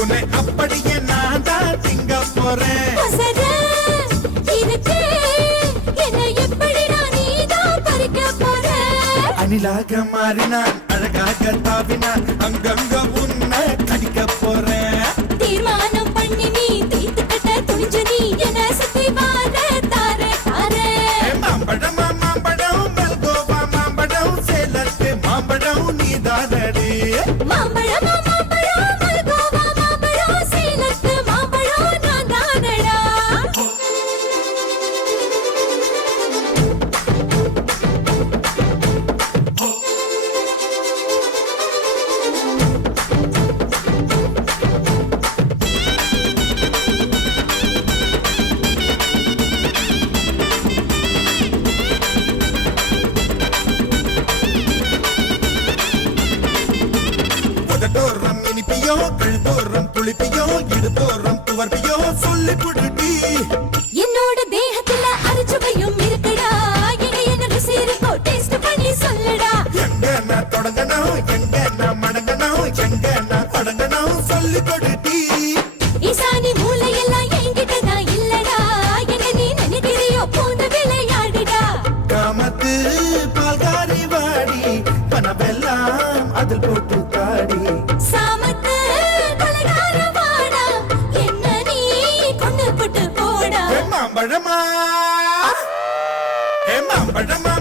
உன்னை அப்படியே நான் தான் திங்க போறேன். அணிலாக மாறினான் அழகாக தாவினான் அங்கங்க உன்னை கடிக்க போறேன். தீர்மானம் பண்ணி நீ தீத்து கட்ட துணிஞ்சு நீ என்ன சுத்தி வார தாரே தாரே. மாம்பழம் மாம்பழம் மல்கோவா மாம்பழம் சேலத்து மாம்பழம் நீதானடி. மாம்பழம் மாம்பழம் மல்கோவா மாம்பழம் சேலத்து மாம்பழம் நான் தானடா. உதட்டோரம் இனிப்பியோ கழுத்தோரம் புளிப்பியோ இடுதோரம் துவர்ப்பியோ சொல்லி புடுடி. என்னோட தேகத்துல அரிச்சுவையும் இருக்குடா. எங்க என்ன ருசி இருக்கோ டேஸ்ட் பண்ணி சொல்லுடா. எங்க நான் தொடங்கணும் எங்க நான் மடங்கணும் எங்க நான் தொடங்கணும் சொல்லி கொடுடி. ஈசானி மூளையெல்லாம் என்கிட்ட தான் இல்லடா. என்ன நீ நினைக்கிறியோ போன விளையாடுடா. காமத்து பால்காரி வாடி பணமெல்லாம் அதில் போட்டு தாடி. சாமத்து கொலைகார வாடா. என்ன நீ கொண்டு போட்டு போடா. மாம்பழமா மாம்பழமா